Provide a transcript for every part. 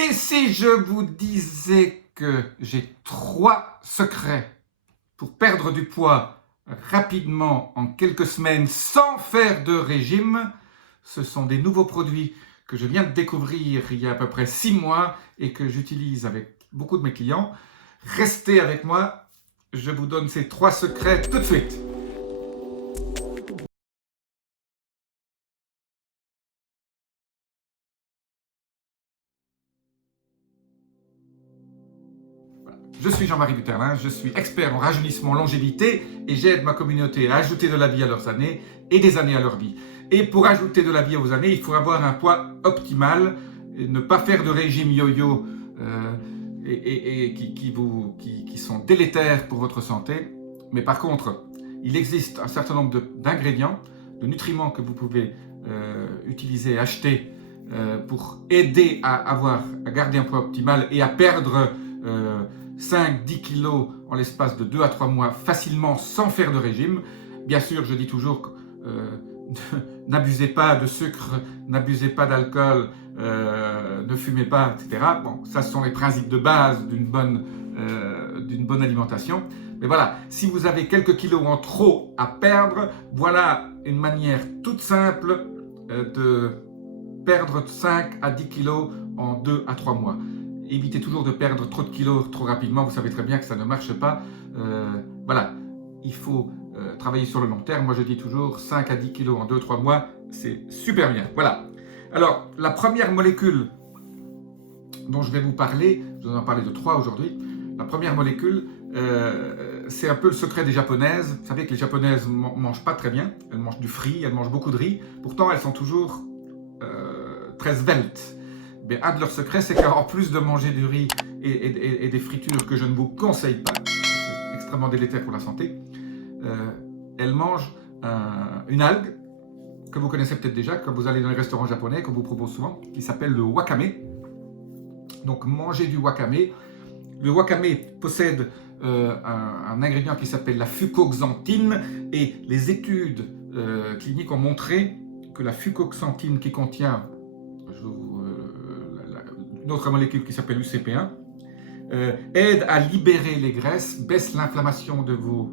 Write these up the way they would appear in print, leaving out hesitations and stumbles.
Et si je vous disais que j'ai 3 secrets pour perdre du poids rapidement en quelques semaines sans faire de régime? Ce sont des nouveaux produits que je viens de découvrir il y a à peu près 6 mois et que j'utilise avec beaucoup de mes clients. Restez avec moi, je vous donne ces 3 secrets tout de suite. Je suis Jean-Marie Buterlin, je suis expert en rajeunissement longévité et j'aide ma communauté à ajouter de la vie à leurs années et des années à leur vie. Et pour ajouter de la vie aux années, il faut avoir un poids optimal, et ne pas faire de régime yo-yo qui sont délétères pour votre santé. Mais par contre, il existe un certain nombre d'ingrédients, de nutriments que vous pouvez utiliser et acheter pour aider à garder un poids optimal et à perdre 5-10 kilos en l'espace de 2 à 3 mois facilement sans faire de régime. Bien sûr, je dis toujours n'abusez pas de sucre, n'abusez pas d'alcool, ne fumez pas, etc. Bon, ça ce sont les principes de base d'une bonne alimentation. Mais voilà, si vous avez quelques kilos en trop à perdre, voilà une manière toute simple de perdre 5 à 10 kilos en 2 à 3 mois. Évitez toujours de perdre trop de kilos trop rapidement, vous savez très bien que ça ne marche pas. Voilà, il faut travailler sur le long terme. Moi je dis toujours 5 à 10 kilos en 2-3 mois, c'est super bien. Voilà. Alors, la première molécule dont je vais vous parler, je vais en parler de 3 aujourd'hui. La première molécule, c'est un peu le secret des japonaises. Vous savez que les japonaises ne mangent pas très bien, elles mangent du riz, elles mangent beaucoup de riz. Pourtant, elles sont toujours très sveltes. Mais un de leurs secrets, c'est qu'en plus de manger du riz et des fritures que je ne vous conseille pas, c'est extrêmement délétère pour la santé, elles mangent une algue que vous connaissez peut-être déjà, quand vous allez dans les restaurants japonais, qu'on vous propose souvent, qui s'appelle le wakame. Donc mangez du wakame. Le wakame possède un ingrédient qui s'appelle la fucoxanthine et les études cliniques ont montré que la fucoxanthine qui contient une autre molécule qui s'appelle UCP1 aide à libérer les graisses, baisse l'inflammation de vos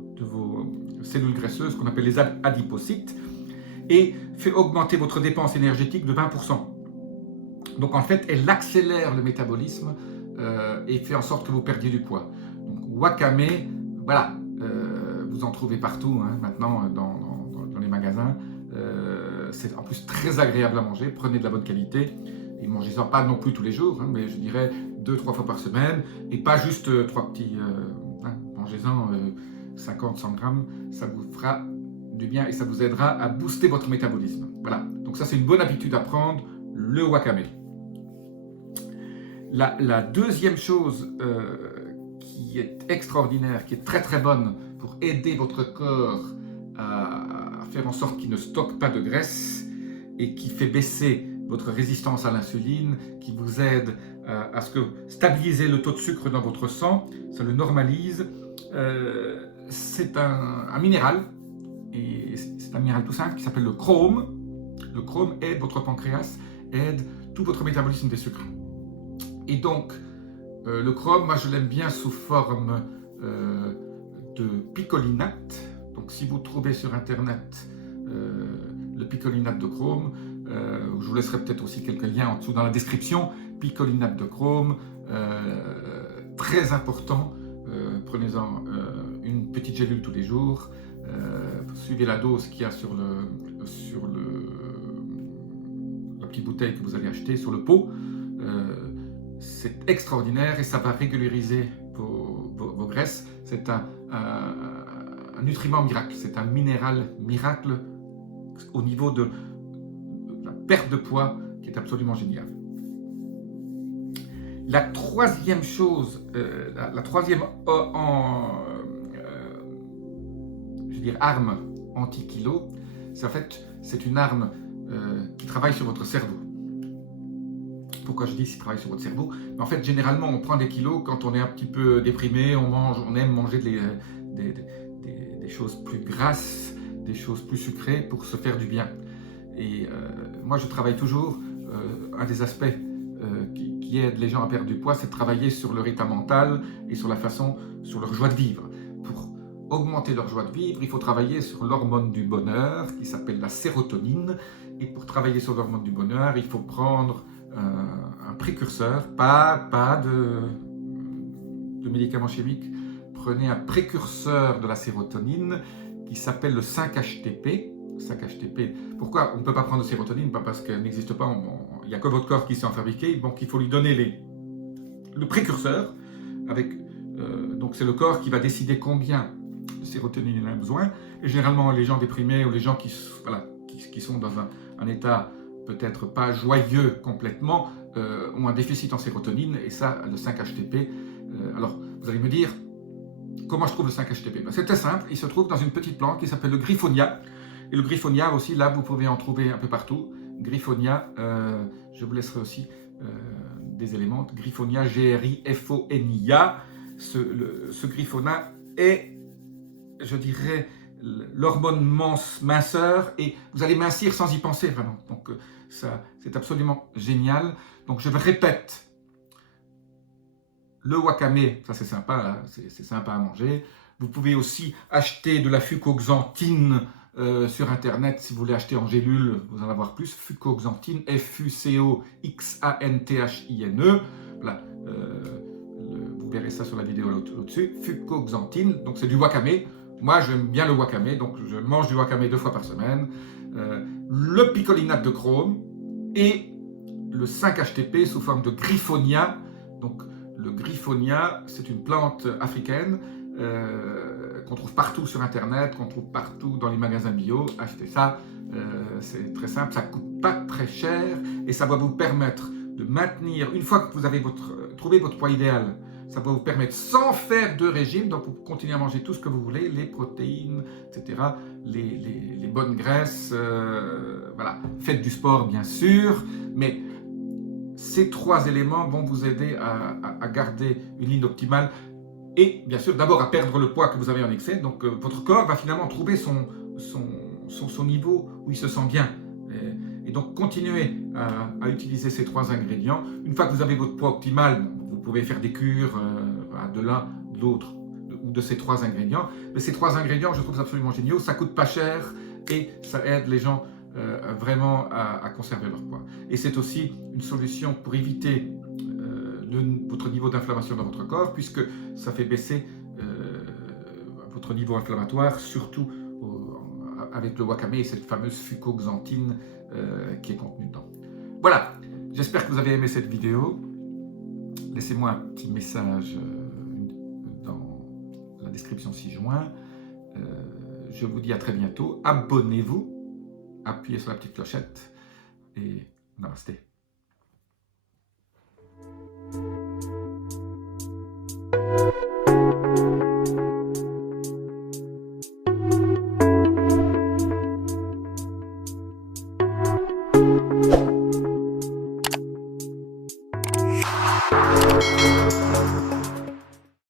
cellules graisseuses qu'on appelle les adipocytes et fait augmenter votre dépense énergétique de 20%. Donc en fait, elle accélère le métabolisme et fait en sorte que vous perdiez du poids. Donc wakame, voilà, vous en trouvez partout hein, maintenant dans les magasins. C'est en plus très agréable à manger, prenez de la bonne qualité. Et mangez-en pas non plus tous les jours, hein, mais je dirais 2-3 fois par semaine, et pas juste 3 petits, mangez-en 50-100 grammes, ça vous fera du bien et ça vous aidera à booster votre métabolisme. Voilà, donc ça c'est une bonne habitude à prendre, le wakame. La deuxième chose qui est extraordinaire, qui est très très bonne pour aider votre corps à faire en sorte qu'il ne stocke pas de graisse et qui fait baisser votre résistance à l'insuline, qui vous aide à stabiliser le taux de sucre dans votre sang, ça le normalise. C'est un minéral, et c'est un minéral tout simple qui s'appelle le chrome. Le chrome aide votre pancréas, aide tout votre métabolisme des sucres. Et donc, le chrome, moi je l'aime bien sous forme de picolinate. Donc si vous trouvez sur internet le picolinate de chrome, je vous laisserai peut-être aussi quelques liens en dessous dans la description. Picolinate de chrome, très important, prenez-en une petite gélule tous les jours, suivez la dose qu'il y a sur la petite bouteille que vous allez acheter, sur le pot. C'est extraordinaire et ça va régulariser vos graisses. C'est un nutriment miracle, c'est un minéral miracle au niveau de la perte de poids qui est absolument génial. La troisième chose, la troisième arme anti-kilo, c'est en fait c'est une arme qui travaille sur votre cerveau. Pourquoi je dis qu'il travaille sur votre cerveau? En fait, généralement, on prend des kilos quand on est un petit peu déprimé, on aime manger des choses plus grasses, des choses plus sucrées pour se faire du bien. Et moi, je travaille toujours, un des aspects qui aide les gens à perdre du poids, c'est de travailler sur leur état mental et sur sur leur joie de vivre. Pour augmenter leur joie de vivre, il faut travailler sur l'hormone du bonheur qui s'appelle la sérotonine. Et pour travailler sur l'hormone du bonheur, il faut prendre un précurseur, pas de médicaments chimiques. Prenez un précurseur de la sérotonine qui s'appelle le 5-HTP. 5-HTP. Pourquoi on ne peut pas prendre de sérotonine? Pas parce qu'elle n'existe pas, il n'y a que votre corps qui sait en fabriquer, donc il faut lui donner le précurseur. Donc c'est le corps qui va décider combien de sérotonine il a besoin. Et généralement, les gens déprimés ou les gens qui sont dans un état peut-être pas joyeux complètement ont un déficit en sérotonine, et ça, le 5-HTP. Alors, vous allez me dire, comment je trouve le 5-HTP? C'est très simple, il se trouve dans une petite plante qui s'appelle le griffonia. Et le griffonia aussi, là, vous pouvez en trouver un peu partout. Griffonia, je vous laisserai aussi des éléments. Griffonia, G-R-I-F-O-N-I-A. Ce griffonia est, je dirais, l'hormone minceur, et vous allez mincir sans y penser vraiment. Donc ça, c'est absolument génial. Donc je répète, le wakame, ça c'est sympa, c'est sympa à manger. Vous pouvez aussi acheter de la fucoxanthine sur internet. Si vous voulez acheter en gélule, vous en avoir plus. Fucoxanthine, F-U-C-O-X-A-N-T-H-I-N-E. Voilà, vous verrez ça sur la vidéo au-dessus. Fucoxanthine, donc c'est du wakame. Moi, j'aime bien le wakame, donc je mange du wakame 2 fois par semaine. Le picolinate de chrome et le 5-HTP sous forme de griffonia. Donc, le griffonia, c'est une plante africaine qu'on trouve partout sur Internet, qu'on trouve partout dans les magasins bio. Achetez ça, c'est très simple, ça ne coûte pas très cher et ça va vous permettre de maintenir, une fois que vous avez trouvé votre poids idéal, ça va vous permettre, sans faire de régime, donc vous continuez à manger tout ce que vous voulez, les protéines, etc., les bonnes graisses, voilà. Faites du sport, bien sûr, mais ces 3 éléments vont vous aider à garder une ligne optimale et, bien sûr, d'abord à perdre le poids que vous avez en excès. Donc, votre corps va finalement trouver son niveau où il se sent bien. Et donc, continuez à utiliser ces 3 ingrédients. Une fois que vous avez votre poids optimal, vous pouvez faire des cures de l'un, de l'autre, ou de ces 3 ingrédients. Mais ces 3 ingrédients, je trouve absolument géniaux. Ça ne coûte pas cher et ça aide les gens vraiment à conserver leur poids. Et c'est aussi une solution pour éviter votre niveau d'inflammation dans votre corps, puisque ça fait baisser votre niveau inflammatoire, surtout avec le wakame et cette fameuse fucoxanthine qui est contenue dedans. Voilà, j'espère que vous avez aimé cette vidéo. Laissez-moi un petit message dans la description ci-joint. Je vous dis à très bientôt. Abonnez-vous, appuyez sur la petite clochette et namasté.